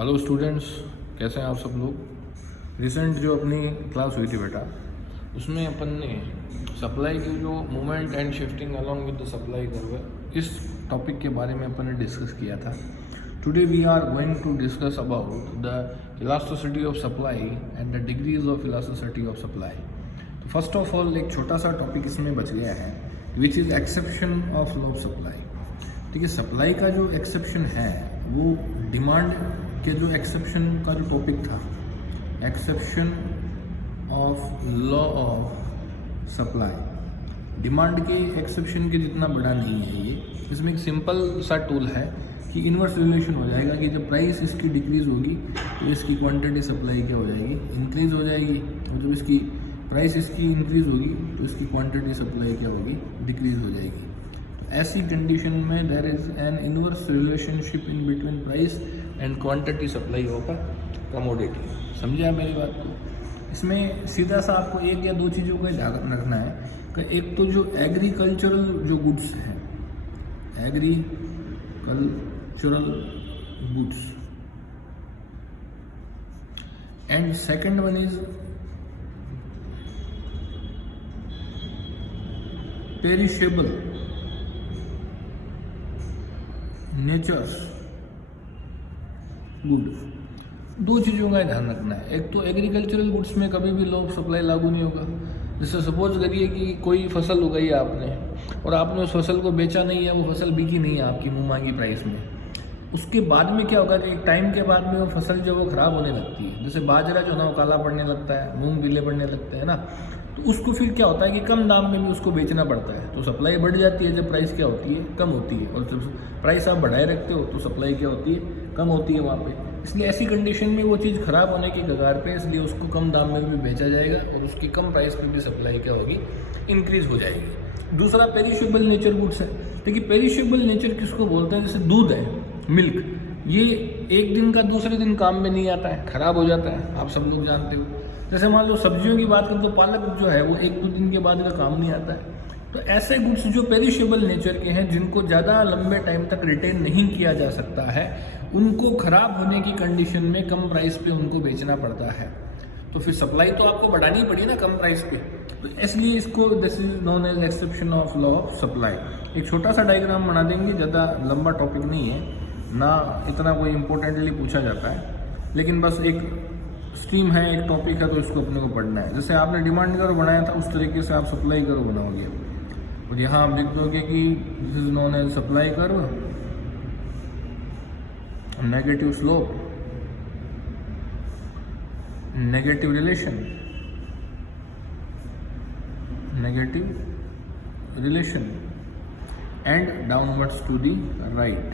Hello students, कैसे हैं आप सब लोग। रिसेंट जो अपनी क्लास हुई थी बेटा, उसमें अपन ने सप्लाई की जो movement and shifting along with the supply curve, इस टॉपिक के बारे में अपन ने डिस्कस किया था। Today we are going to discuss about the elasticity of supply and the degrees of elasticity of supply. तो फर्स्ट ऑफ ऑल एक छोटा सा टॉपिक इसमें बच गया है, which is exception of law of supply. ठीक है, सप्लाई का जो एक्सेप्शन है वो डिमांड के जो एक्सेप्शन का जो टॉपिक था, exception of law of supply, demand के एक्सेप्शन के जितना बड़ा नहीं है ये। इसमें एक सिंपल सा टूल है कि इन्वर्स रिलेशन हो जाएगा कि जब प्राइस इसकी डिक्रीज़ होगी तो इसकी क्वांटिटी सप्लाई क्या हो जाएगी, इंक्रीज़ हो जाएगी, और जब इसकी प्राइस इसकी इंक्रीज़ होगी तो इसकी क्वांटिटी सप्लाई क्या होगी, डिक्रीज़ हो जाएगी। ऐसी कंडीशन में there is an inverse relationship in between price and quantity supply of a commodity. समझे आप मेरी बात को। इसमें सीधा सा आपको एक या दो चीज़ों का ध्यान रखना है कि एक तो जो एग्रीकल्चरल जो गुड्स हैं, agricultural goods, and second one is perishable natures good. दो चीज़ों का ध्यान रखना है। एक तो एग्रीकल्चरल गुड्स में कभी भी लॉ ऑफ सप्लाई लागू नहीं होगा। जैसे सपोज करिए कि कोई फसल उगाई आपने और आपने उस फसल को बेचा नहीं है, वो फसल बिकी नहीं है आपकी मुँह मांगी प्राइस में। उसके बाद में क्या होगा कि एक टाइम के बाद में वो फसल जो वो ख़राब होने लगती है। जैसे बाजरा जो है ना वो काला पड़ने लगता है, मूंग पीले पड़ने लगते हैं ना, तो उसको फिर क्या होता है कि कम दाम में भी उसको बेचना पड़ता है। तो सप्लाई बढ़ जाती है जब प्राइस क्या होती है, कम होती है, और जब प्राइस आप बढ़ाए रखते हो तो सप्लाई क्या होती है, कम होती है वहाँ पे। इसलिए ऐसी कंडीशन में वो चीज़ ख़राब होने की कगार पे, इसलिए उसको कम दाम में भी बेचा जाएगा और उसकी कम प्राइस पे भी सप्लाई क्या होगी, इंक्रीज़ हो जाएगी। दूसरा पेरिशेबल नेचर गुड्स है। देखिए पेरिशेबल नेचर किसको बोलते हैं, जैसे दूध है, मिल्क, ये एक दिन का दूसरे दिन काम में नहीं आता है, ख़राब हो जाता है, आप सब लोग जानते हो। जैसे मान लो सब्जियों की बात करें तो पालक जो है वो एक दो दिन के बाद का काम नहीं आता है। तो ऐसे गुड्स जो पेरिशेबल नेचर के हैं, जिनको ज़्यादा लंबे टाइम तक रिटेन नहीं किया जा सकता है, उनको ख़राब होने की कंडीशन में कम प्राइस पे उनको बेचना पड़ता है। तो फिर सप्लाई तो आपको बढ़ानी पड़ी ना कम प्राइस पे। तो इसलिए इसको this is known as exception of law of supply. एक छोटा सा डायग्राम बना देंगे, ज़्यादा लंबा टॉपिक नहीं है ना, इतना कोई इम्पोर्टेंटली पूछा जाता है, लेकिन बस एक स्ट्रीम है, एक टॉपिक है, तो इसको अपने को पढ़ना है। जैसे आपने डिमांड कर्व बनाया था उस तरीके से आप सप्लाई कर्व बनाओगे। और यहाँ आप लिख दोगे कि this is known as supply curve, negative slope, negative relation, and downwards to the right,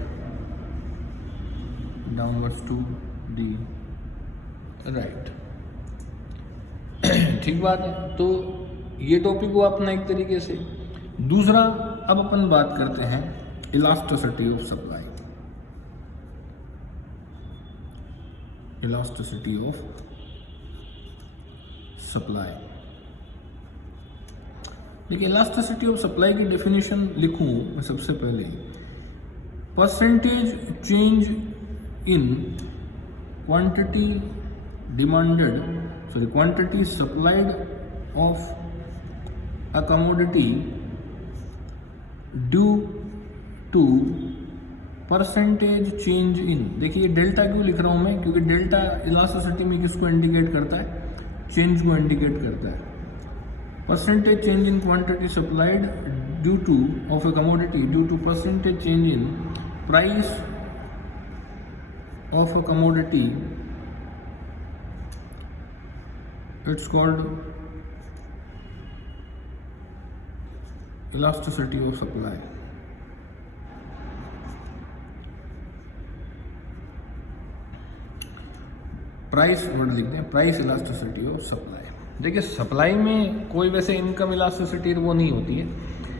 downwards to the right. ठीक बात है। तो ये टॉपिक हुआ अपना एक तरीके से। दूसरा अब अपन बात करते हैं elasticity of supply. Elasticity of supply, देखिए इलास्टिसिटी ऑफ सप्लाई की डेफिनेशन लिखूं मैं सबसे पहले, percentage change in quantity quantity supplied of a commodity due to percentage change in। देखिए डेल्टा क्यों लिख रहा हूँ मैं, क्योंकि डेल्टा इलास्टिसिटी में किसको इंडिकेट करता है, चेंज को इंडिकेट करता है। Percentage change in quantity supplied due to of a commodity due to percentage change in price of a commodity, it's called elasticity of supply। Price word लिखते हैं, price elasticity of supply. देखिए supply में कोई वैसे income elasticity वो नहीं होती है,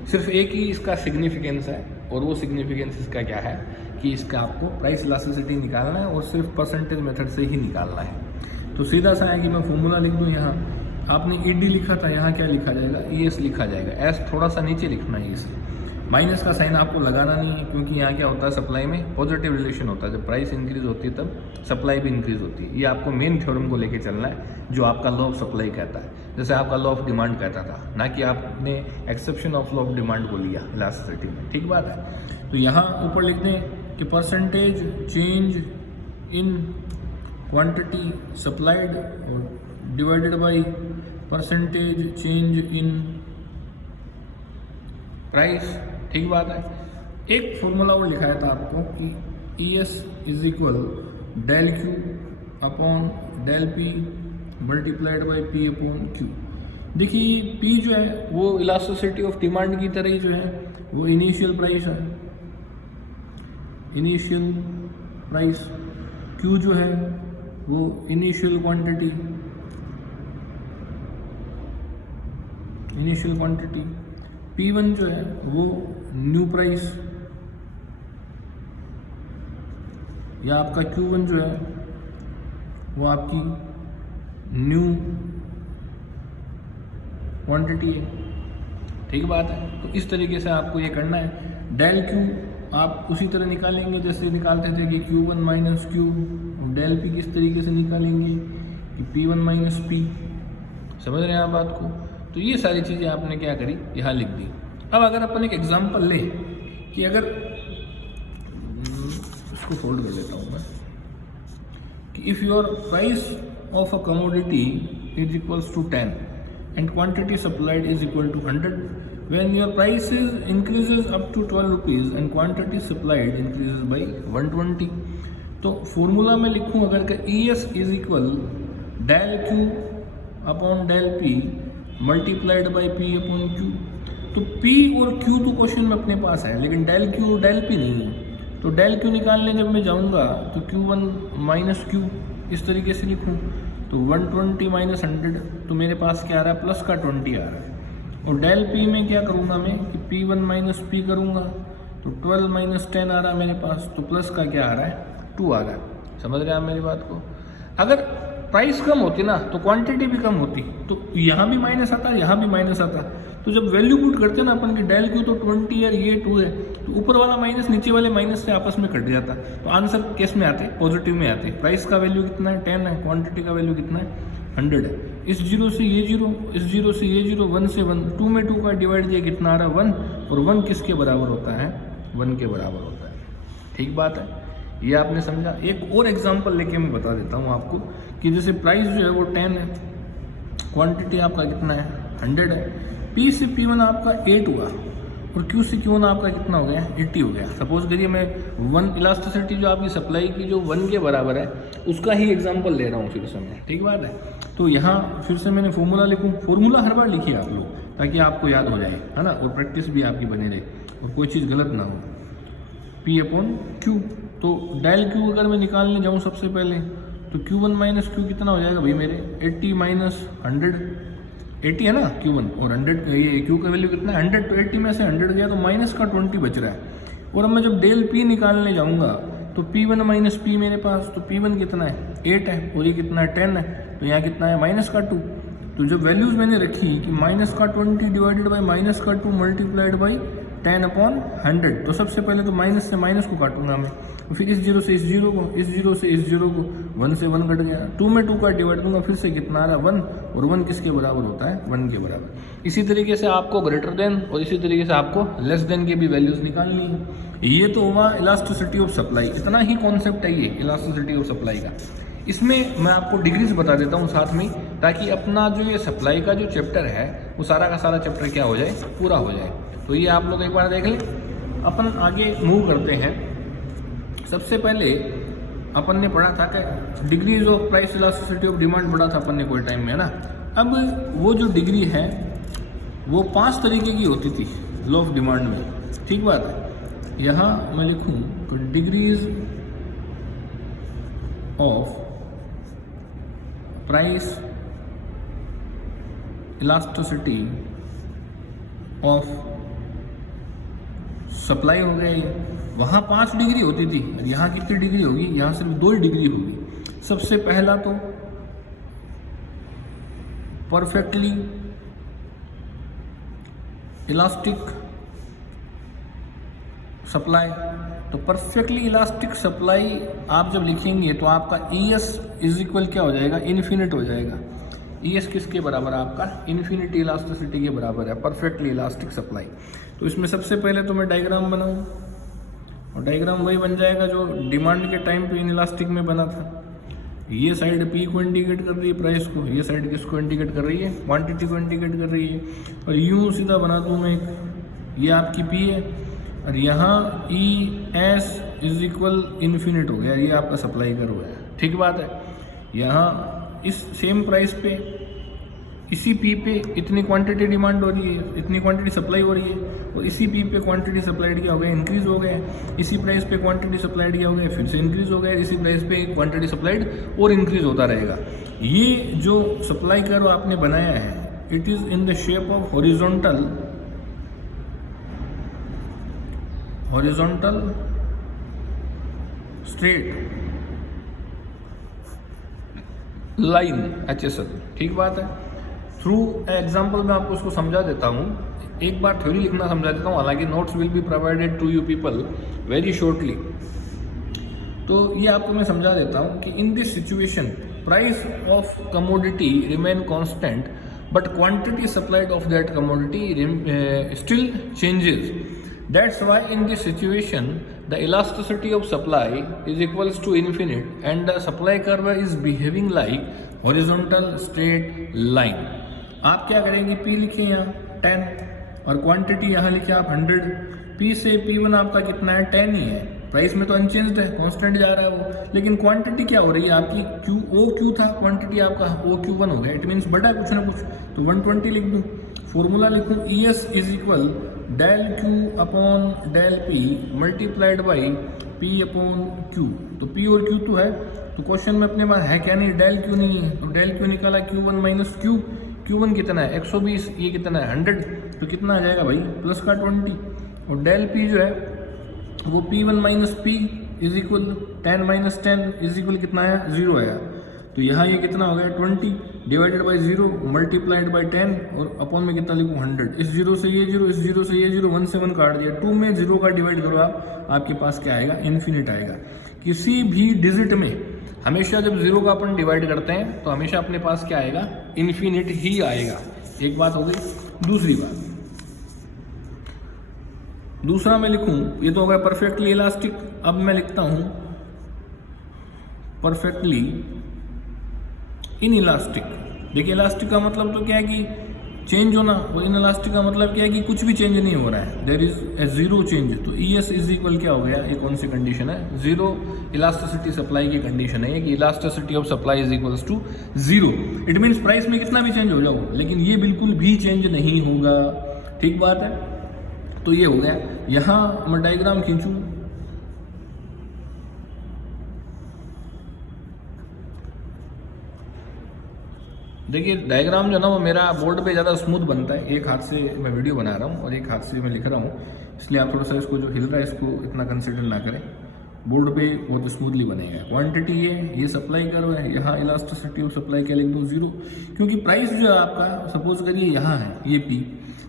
सिर्फ एक ही इसका सिग्निफिकेंस है, और वो सिग्निफिकेंस इसका क्या है कि इसका आपको प्राइस इलास्टिसिटी निकालना है और सिर्फ परसेंटेज मेथड से ही निकालना है। तो सीधा सा है कि मैं फॉर्मूला लिख दूँ। यहाँ आपने ED लिखा था, यहाँ क्या लिखा जाएगा, ES लिखा जाएगा। S थोड़ा सा नीचे लिखना है इसे। माइनस का साइन आपको लगाना नहीं है, क्योंकि यहाँ क्या होता है, सप्लाई में पॉजिटिव रिलेशन होता है। जब प्राइस इंक्रीज होती है तब सप्लाई भी इंक्रीज होती है। ये आपको मेन थ्योरम को लेके चलना है, जो आपका लॉ ऑफ सप्लाई कहता है, जैसे आपका लॉ ऑफ डिमांड कहता था, ना कि आपने exception of law of demand को लिया इलास्टिसिटी में। ठीक बात है। तो यहाँ ऊपर लिख दें कि percentage change in quantity supplied और divided by percentage change in price. ठीक बात है। एक फॉर्मूला और लिखाया था आपको कि ES is equal del Q upon del P multiplied by P upon Q। देखिए P जो है वो इलास्टिसिटी ऑफ डिमांड की तरह ही जो है वो इनिशियल प्राइस है, इनिशियल प्राइस। Q जो है वो initial quantity, initial quantity. P1 जो है वो न्यू प्राइस, या आपका Q1 जो है वो आपकी न्यू क्वांटिटी है। ठीक बात है। तो इस तरीके से आपको ये करना है। डेल Q आप उसी तरह निकालेंगे जैसे निकालते थे कि Q1 minus Q। Del P किस तरीके से निकालेंगे कि P1 माइनस P। समझ रहे हैं आप बात को? तो ये सारी चीज़ें आपने क्या करी, यहाँ लिख दी। अब अगर अपन एक एग्जांपल ले कि अगर इसको फोल्ड कर लेता हूँ मैं, कि if your price of a commodity is equals to 10 and quantity supplied is equal to 100, when your price increases up to 12 rupees and quantity supplied increases by 120। तो फॉर्मूला में लिखूँ अगर कि ES is equal del Q upon del P multiplied by P upon Q। तो P और Q तो question में अपने पास है, लेकिन डेल Q और डेल P नहीं है। तो डेल Q निकालने जब मैं जाऊंगा तो Q1 माइनस Q इस तरीके से लिखूं, तो 120 माइनस 100, तो मेरे पास क्या आ रहा है, प्लस का 20 आ रहा है। और डेल P में क्या करूंगा मैं कि P1 माइनस P करूंगा, तो 12 माइनस 10 आ रहा है मेरे पास, तो प्लस का क्या आ रहा है, 2 आ रहा है। समझ रहे हैं आप मेरी बात को? अगर प्राइस कम होती ना तो क्वांटिटी भी कम होती, तो यहाँ भी माइनस आता, यहाँ भी माइनस आता। तो जब वैल्यू पुट करते हैं ना अपन की डेल Q तो 20 है, ये 2 है, तो ऊपर वाला माइनस नीचे वाले माइनस से आपस में कट जाता। तो आंसर केस में आते, पॉजिटिव में आते। प्राइस का वैल्यू कितना है, 10 है, क्वांटिटी का वैल्यू कितना है, 100 है। इस 0 से ये 0, इस 0 से ये 0, 1 से 1, 2 में 2 का डिवाइड दिया कितना आ रहा है, 1, और 1 किसके बराबर होता है, 1 के बराबर होता है। ठीक बात है, ये आपने समझा। एक और एग्जांपल लेके मैं बता देता हूँ आपको कि जैसे प्राइस जो है वो 10 है, क्वांटिटी आपका कितना है, 100 है। P से P1 आपका 8 हुआ और Q से Q1 आपका कितना हो गया, 80 हो गया। सपोज करिए मैं 1 इलास्टिसिटी जो आपकी सप्लाई की जो 1 के बराबर है उसका ही एग्जांपल ले रहा हूँ फिर से मैं। ठीक बात है। तो यहाँ फिर से मैंने फॉर्मूला लिखूँ, फॉर्मूला हर बार लिखिए आप लोग ताकि आपको याद हो जाए, है ना, और प्रैक्टिस भी आपकी बनी रहे और कोई चीज़ गलत ना हो। P अपॉन Q, तो डेल Q अगर मैं निकालने जाऊँ सबसे पहले तो Q1 माइनस Q कितना हो जाएगा भाई मेरे, 80 माइनस 100, 80 है ना Q1, और 100 ये Q का वैल्यू कितना है, 100, तो 80 में से 100 गया तो माइनस का 20 बच रहा है। और अब मैं जब डेल P निकालने जाऊँगा तो P1 माइनस P मेरे पास, तो P1 कितना है, 8 है, और ये कितना है, 10 है, तो यहाँ कितना है, माइनस का 2। तो जब वैल्यूज़ मैंने रखी कि माइनस का 20 डिवाइडेड बाई माइनस का 2 मल्टीप्लाइड बाई 10 अपॉन 100, तो सबसे पहले तो माइनस से माइनस को काटूंगा मैं, फिर इस 0 से इस 0 को, इस 0 से इस 0 को, 1 से 1 कट गया, 2 में 2 का डिवाइड दूंगा, फिर से कितना आ रहा है, 1, और 1 किसके बराबर होता है, 1 के बराबर। इसी तरीके से आपको ग्रेटर देन और इसी तरीके से आपको लेस देन के भी वैल्यूज़ निकालनी है। ये तो हुआ इलास्टिसिटी ऑफ सप्लाई, इतना ही कॉन्सेप्ट है ये इलास्टिसिटी ऑफ सप्लाई का। इसमें मैं आपको डिग्रीज बता देता हूँ साथ में, ताकि अपना जो ये सप्लाई का जो चैप्टर है वो सारा का सारा चैप्टर क्या हो जाए, पूरा हो जाए। तो ये आप लोग एक बार देख लें। अपन आगे मूव करते हैं। सबसे पहले अपन ने पढ़ा था कि degrees of price elasticity of demand पढ़ा था अपन ने कोई टाइम में, है ना। अब वो जो डिग्री है वो 5 तरीके की होती थी लॉ ऑफ डिमांड में। ठीक बात है। यहाँ मैं लिखूँ तो degrees of price elasticity of supply हो गई, वहाँ 5 डिग्री होती थी, यहाँ कितनी डिग्री होगी, यहाँ सिर्फ 2 डिग्री होगी। सबसे पहला तो परफेक्टली इलास्टिक सप्लाई। तो परफेक्टली इलास्टिक सप्लाई आप जब लिखेंगे तो आपका ई एस इज इक्वल क्या हो जाएगा, इन्फिनिट हो जाएगा। ई एस किसके बराबर है आपका, इन्फिनिटी इलास्टिसिटी के बराबर है परफेक्टली इलास्टिक सप्लाई। तो इसमें सबसे पहले तो मैं डायग्राम बनाऊँ, और डायग्राम वही बन जाएगा जो डिमांड के टाइम पे इन इलास्टिक में बना था। ये साइड पी को इंडिकेट कर रही है प्राइस को, ये साइड किसको इंडिकेट कर रही है, क्वांटिटी को इंडिकेट कर रही है। और यूँ सीधा बना दूँ मैं एक, ये आपकी पी है और यहाँ E S is equal infinite हो गया, ये आपका सप्लाई कर्व है। ठीक बात है। यहाँ इस सेम प्राइस पे इसी पी पे इतनी क्वांटिटी डिमांड हो रही है, इतनी क्वांटिटी सप्लाई हो रही है, और इसी पी पे क्वांटिटी सप्लाइड क्या हो गया, इंक्रीज हो गया। इसी प्राइस पे क्वांटिटी सप्लाइड क्या हो गया, फिर से इंक्रीज हो गया। इसी प्राइस पे क्वांटिटी सप्लाइड और इंक्रीज होता रहेगा। ये जो सप्लाई कर्व आपने बनाया है, it is in the shape of horizontal straight line HSL। ठीक बात है। थ्रू एग्जाम्पल मैं आपको उसको समझा देता हूँ, एक बार थ्योरी लिखना समझा देता हूँ, हालांकि notes will be provided to you people very shortly. तो ये आपको मैं समझा देता हूँ कि in this situation price of commodity remain constant but quantity supplied of that commodity still changes. That's why in this situation the elasticity of supply is equals to infinite and the supply curve is behaving like horizontal straight line। आप क्या करेंगे, P लिखे यहाँ 10 और quantity यहाँ लिखे आप 100। P से P1 आपका कितना है, 10 ही है। प्राइस में तो अनचेंज्ड है, कांस्टेंट जा रहा है वो, लेकिन क्वांटिटी क्या हो रही है आपकी, OQ था, क्वांटिटी आपका OQ1 हो गया। इट मीन्स बढ़ा कुछ ना कुछ, तो 120 लिख दूँ। फॉर्मूला लिखूँ ES is equal del Q upon del P multiplied by P upon Q। तो P और Q तो है, तो क्वेश्चन में अपने पास है क्या, नहीं, डेल Q नहीं है, तो डेल Q निकाला Q1 माइनस Q। Q1 कितना है 120, ये कितना है 100, तो कितना आ जाएगा भाई प्लस का 20। और डेल P जो है वो P1 minus P is equal 10 minus 10 is equal कितना आया, 0 आया। तो यहाँ ये कितना हो गया 20 डिवाइडेड बाई 0 मल्टीप्लाइड बाई 10 और अपॉन में कितना लिखूँ 100। इस 0 से ये 0, इस 0 से ये 0, 1 से 1 काट दिया, 2 में 0 का डिवाइड करो आप, आपके पास क्या आएगा, इन्फिनिट आएगा। किसी भी डिजिट में हमेशा जब 0 का अपन डिवाइड करते हैं तो हमेशा अपने पास क्या आएगा, इन्फिनिट ही आएगा। एक बात हो गई। दूसरी बात, दूसरा मैं लिखूँ, ये तो हो गया परफेक्टली इलास्टिक। अब मैं लिखता हूँ परफेक्टली इन इलास्टिक। देखिए इलास्टिक का मतलब तो क्या है कि चेंज होना, और इन इलास्टिक का मतलब क्या है कि कुछ भी चेंज नहीं हो रहा है, there is a zero change. तो ES इज इक्वल क्या हो गया, ये कौन सी कंडीशन है, जीरो इलास्टिसिटी सप्लाई की कंडीशन है कि elasticity of supply is equals to zero. It means price में कितना भी चेंज हो जाओ, लेकिन ये बिल्कुल भी चेंज नहीं होगा। ठीक बात है। तो ये हो गया। यहाँ मैं डायग्राम खींचूँ, देखिए डायग्राम जो ना वो मेरा बोर्ड पे ज़्यादा स्मूथ बनता है, एक हाथ से मैं वीडियो बना रहा हूँ और एक हाथ से मैं लिख रहा हूँ, इसलिए आप थोड़ा सा इसको जो हिल रहा है इसको इतना कंसिडर ना करें। बोर्ड पे बहुत स्मूथली बनेगा। क्वांटिटी ये सप्लाई कर्व है, यहाँ इलास्टिसिटी ऑफ सप्लाई क्या लिख दूँ 0, क्योंकि प्राइस जो है आपका सपोज करिए यहाँ है ये P,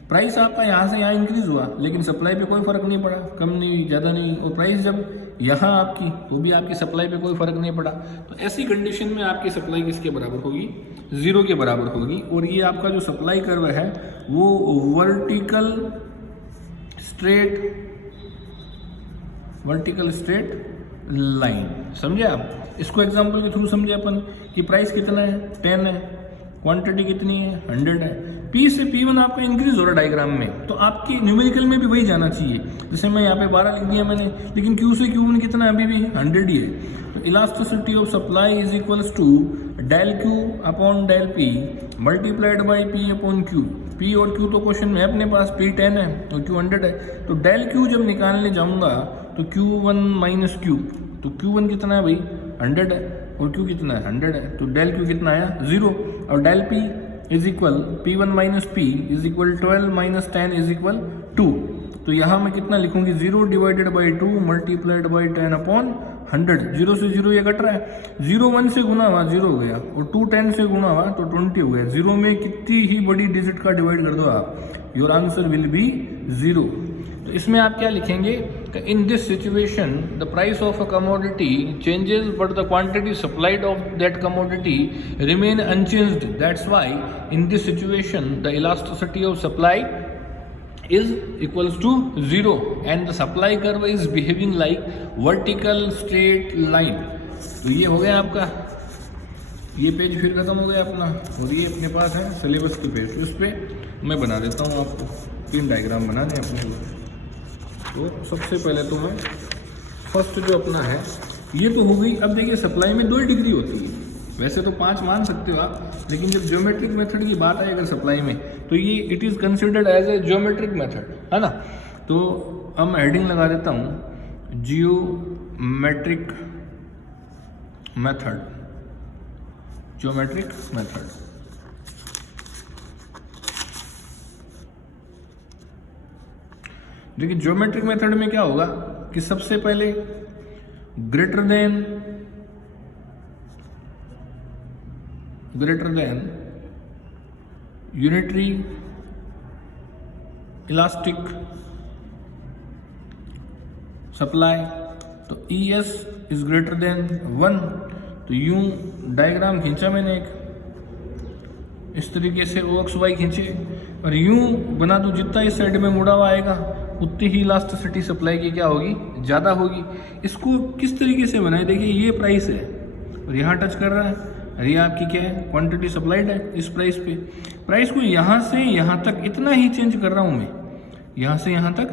प्राइस आपका यहाँ से यहाँ इंक्रीज हुआ लेकिन सप्लाई पे कोई फर्क नहीं पड़ा, कम नहीं ज़्यादा नहीं। और प्राइस जब यहाँ आपकी तो भी आपकी सप्लाई पे कोई फर्क नहीं पड़ा। तो ऐसी कंडीशन में आपकी सप्लाई किसके बराबर होगी, 0 के बराबर होगी। और ये आपका जो सप्लाई कर्व है वो वर्टिकल स्ट्रेट लाइन, समझे आप। इसको एग्जांपल के थ्रू समझे अपन कि प्राइस कितना है 10 है, क्वांटिटी कितनी है 100 है। P से P1 आपका इंक्रीज हो रहा है डायग्राम में, तो आपकी न्यूमेरिकल में भी वही जाना चाहिए। जैसे मैं यहाँ पे 12 लिख दिया मैंने, लेकिन Q से Q1 कितना है, अभी भी 100 ही है। तो elasticity of supply is equals to del Q upon del P multiplied by P upon Q। P और Q तो क्वेश्चन में अपने पास, P 10 है और Q 100 है। तो डेल Q जब निकालने जाऊँगा तो Q1 माइनस Q, तो Q1 कितना है भाई 100 है और Q कितना है 100 है, तो डेल Q कितना आया 0। और del P is equal P1 minus P is equal 12 minus 10 is equal 2। तो यहाँ मैं कितना लिखूंगी 0 divided by 2 multiplied by 10 upon 100। 0 से 0 ये कट रहा है, 0 1 से गुना हुआ 0 हो गया और 2 10 से गुना हुआ तो 20 हो गया। 0 में कितनी ही बड़ी डिजिट का डिवाइड कर दो आप, योर आंसर विल बी 0। तो इसमें आप क्या लिखेंगे, in this situation the price of a commodity changes but the quantity supplied of that commodity remain unchanged. That's why in this situation the elasticity of supply is equals to 0 and the supply curve is behaving like vertical straight line. तो ये हो गया आपका, ये page फिर खत्म हो गया अपना, और ये अपने पास है सिलेबस के पेज। उस पर मैं बना देता हूँ आपको 3 डायग्राम बनाने अपने लिए। तो सबसे पहले तो मैं फर्स्ट जो अपना है ये तो हो गई। अब देखिए सप्लाई में 2 डिग्री होती है, वैसे तो 5 मान सकते हो आप, लेकिन जब ज्योमेट्रिक मेथड की बात आए अगर सप्लाई में तो ये it is considered as a geometric method, है ना। तो अब मैं हेडिंग लगा देता हूँ जियोमेट्रिक मेथड, ज्योमेट्रिक मेथड। देखिए ज्योमेट्रिक मेथड में क्या होगा कि सबसे पहले greater than unitary elastic supply, तो ES इज ग्रेटर देन 1। तो यूं डायग्राम खींचा मैंने एक, इस तरीके से OXY खींचे और यूं बना दूं, जितना इस साइड में मुड़ा हुआ आएगा उतनी ही इलास्टिसिटी सप्लाई की क्या होगी, ज़्यादा होगी। इसको किस तरीके से बनाए, देखिए ये प्राइस है और यहाँ टच कर रहा है, और ये आपकी क्या है, क्वांटिटी सप्लाइड है इस प्राइस पे। प्राइस को यहाँ से यहाँ तक इतना ही चेंज कर रहा हूँ मैं, यहाँ से यहाँ तक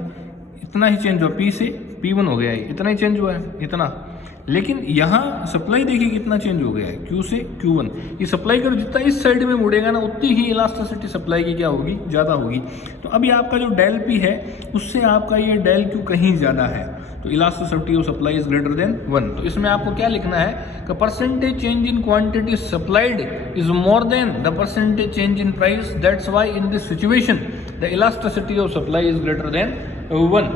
इतना ही चेंज हुआ, P से P1 हो गया है, इतना ही चेंज हुआ है इतना। लेकिन यहाँ सप्लाई देखिए कितना चेंज हो गया है, Q से Q1। ये सप्लाई कर जितना इस साइड में मुड़ेगा ना उतनी ही इलास्टिसिटी सप्लाई की क्या होगी, ज़्यादा होगी। तो अभी आपका जो डेल P है उससे आपका ये डेल Q कहीं ज़्यादा है, तो elasticity of supply is greater than 1। तो इसमें आपको क्या लिखना है कि percentage change in quantity supplied is more than the percentage change in price, that's why in this situation the elasticity of supply is greater than 1।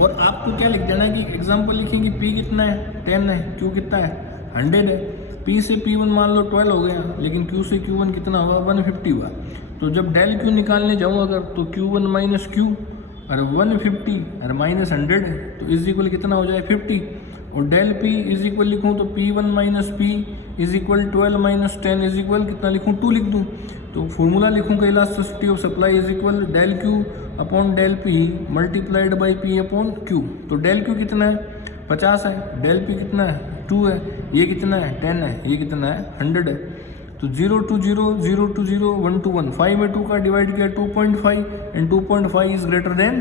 और आपको क्या लिख देना है कि एग्जांपल लिखेंगे P कितना है 10 है, Q कितना है 100 है। P से P1 मान लो 12 हो गया, लेकिन Q से Q1 कितना हुआ 150 हुआ। तो जब डेल Q निकालने जाऊँ अगर, तो Q1 माइनस Q और 150 और माइनस 100 तो इज इक्वल कितना हो जाए 50। और डेल P इज इक्वल लिखूँ तो P1 minus P is equal 12 minus 10 is equal कितना लिखूँ 2 लिख दूँ। तो फॉर्मूला लिखूँगा elasticity of supply is equal del Q upon del P multiplied by P upon Q। तो डेल Q कितना है 50 है, डेल P कितना है 2 है, ये कितना है 10 है, ये कितना है 100 है। तो 0 to 0, 0 to 0, 1 to 1, 5 में 2 का डिवाइड किया 2.5 एंड 2.5 इज ग्रेटर देन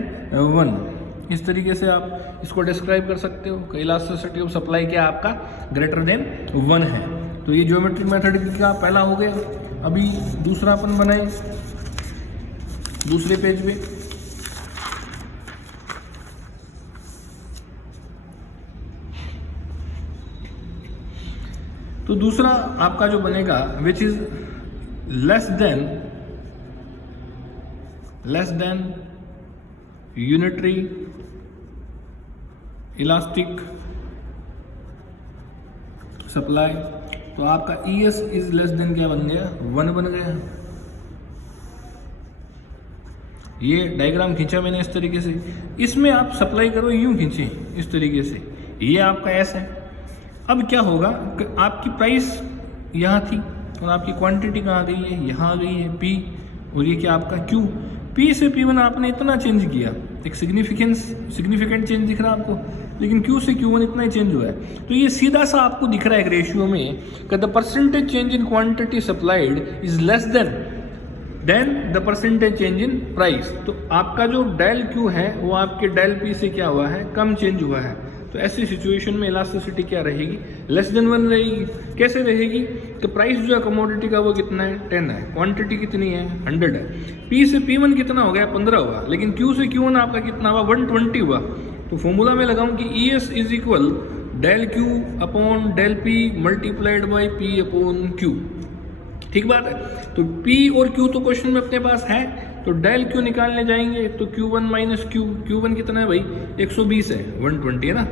1। इस तरीके से आप इसको डिस्क्राइब कर सकते हो कि इलास्टिसिटी ऑफ सप्लाई क्या आपका ग्रेटर देन 1 है। तो ये ज्योमेट्रिक मेथड का पहला हो गया। अभी दूसरा अपन बनाए दूसरे पेज पे। तो दूसरा आपका जो बनेगा which is less than unitary elastic supply. तो आपका ES इज लेस देन क्या बन गया 1 बन गया। ये डायग्राम खींचा मैंने इस तरीके से, इसमें आप सप्लाई करो यूं खींचे इस तरीके से, ये आपका S है। अब क्या होगा कि आपकी प्राइस यहाँ थी और आपकी क्वांटिटी कहाँ गई है, यहाँ आ गई है P, और ये क्या आपका Q। P से P1 आपने इतना चेंज किया, एक सिग्निफिकेंट चेंज दिख रहा है आपको, लेकिन Q से Q1 इतना ही चेंज हुआ है। तो ये सीधा सा आपको दिख रहा है एक रेशियो में कि the percentage change in quantity supplied is less than the percentage change in price. तो आपका जो डेल Q है वो आपके डेल P से क्या हुआ है, कम चेंज हुआ है। तो ऐसी सिचुएशन में इलास्टिसिटी क्या रहेगी, लेस देन 1 रहेगी। कैसे रहेगी कि प्राइस जो है कमोडिटी का वो कितना है 10 है, क्वांटिटी कितनी है 100 है। P से P1 कितना हो गया 15 हुआ, लेकिन Q से Q1 आपका कितना हुआ 120 हुआ। तो फॉर्मूला में लगाऊं कि ES is equal del Q upon del P multiplied by P upon Q। ठीक बात है। तो P और Q तो क्वेश्चन में अपने पास है, तो डेल Q निकालने जाएंगे तो Q1 माइनस Q1 कितना है भाई 120 है, 120 है ना,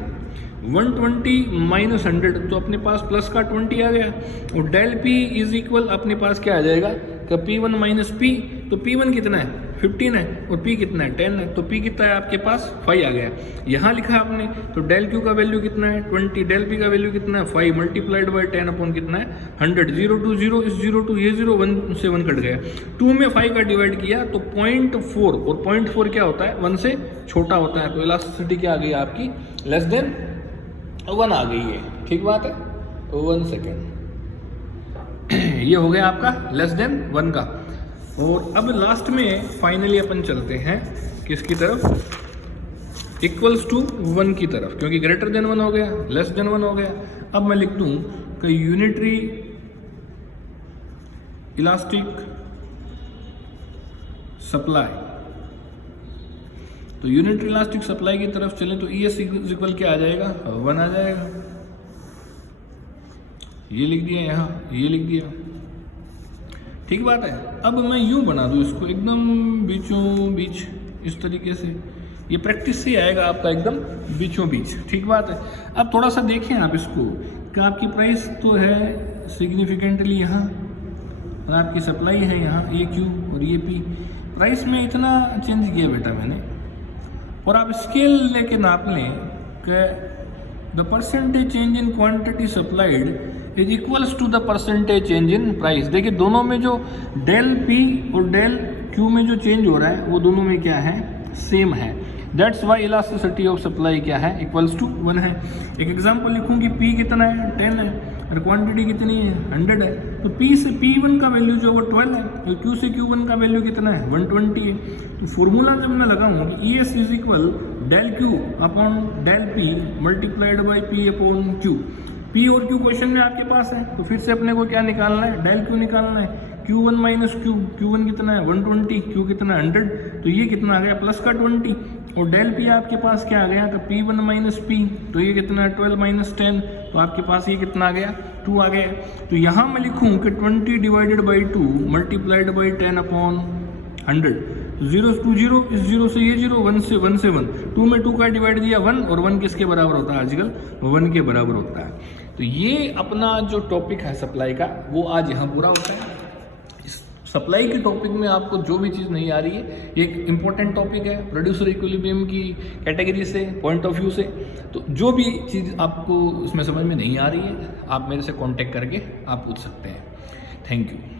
120 माइनस 100 तो अपने पास प्लस का 20 आ गया। और डेल P इज इक्वल अपने पास क्या आ जाएगा कि P1 माइनस P तो P1 कितना है 15 है और P कितना है 10 है, तो P कितना है आपके पास 5 आ गया। यहाँ लिखा आपने तो डेल Q का वैल्यू कितना है 20, डेल P का वैल्यू कितना है 5 मल्टीप्लाइड बाई 10 अपॉन कितना है 100, 0 to 0 इस 0 to ये 0 1 से 1 कट गया, 2 में 5 का डिवाइड किया तो 0.4 और 0.4 क्या होता है 1 से छोटा होता है, तो इलास्टिसिटी क्या आ गई आपकी लेस देन 1 आ गई है। ठीक बात है, 1 सेकेंड ये हो गया आपका लेस देन 1 का। और अब लास्ट में फाइनली अपन चलते हैं किसकी तरफ, इक्वल्स टू 1 की तरफ, क्योंकि ग्रेटर देन 1 हो गया लेस देन 1 हो गया। अब मैं लिख दूं कि यूनिटरी इलास्टिक सप्लाई, तो यूनिटरी इलास्टिक सप्लाई की तरफ चलें तो ES इक्वल क्या आ जाएगा 1 आ जाएगा, ये लिख दिया यहाँ, ये लिख दिया। ठीक बात है। अब मैं यूं बना दूं इसको एकदम बीचों बीच इस तरीके से, ये प्रैक्टिस से आएगा आपका एकदम बीचों बीच। ठीक बात है। अब थोड़ा सा देखें आप इसको कि आपकी प्राइस तो है सिग्निफिकेंटली यहाँ और आपकी सप्लाई है यहाँ ये Q और ये P, प्राइस में इतना चेंज किया बेटा मैंने, और आप स्केल लेके नाप लें कि the percentage change in quantity supplied is equals to the percentage change in price. देखिए दोनों में जो डेल P और डेल Q में जो चेंज हो रहा है वो दोनों में क्या है सेम है, that's why elasticity of supply क्या है इक्वल्स टू 1 है। एक एग्जांपल लिखूंगी P कितना है 10 है और क्वांटिटी कितनी है 100 है, तो P से P1 का वैल्यू जो वो 12 है और Q से Q1 का वैल्यू कितना है 120 है। तो फॉर्मूला जब मैं लगाऊंगा कि ES is equal del Q upon del P multiplied by P upon Q, P और Q क्वेश्चन में आपके पास है, तो फिर से अपने को क्या निकालना है डेल Q निकालना है, Q1 माइनस Q, Q1 कितना है 120, Q कितना 100, तो ये कितना आ गया प्लस का 20, और डेल P आपके पास क्या आ गया तो P1 माइनस P, तो ये कितना है 12 माइनस 10, तो आपके पास ये कितना आ गया 2 आ गया। तो यहाँ मैं लिखूँ कि 20 divided by 2 multiplied by 10 upon 100, 0 to 0 इस 0 से ये 0, 1 से 1, 2 में 2 का डिवाइड दिया 1, और 1 किसके बराबर होता है आजकल 1 के बराबर होता है। तो ये अपना जो टॉपिक है सप्लाई का वो आज यहाँ पूरा होता है। इस सप्लाई के टॉपिक में आपको जो भी चीज़ नहीं आ रही है, एक इम्पॉर्टेंट टॉपिक है प्रोड्यूसर इक्विलिब्रियम की कैटेगरी से पॉइंट ऑफ व्यू से, तो जो भी चीज़ आपको इसमें समझ में नहीं आ रही है आप मेरे से कांटेक्ट करके आप पूछ सकते हैं। Thank you.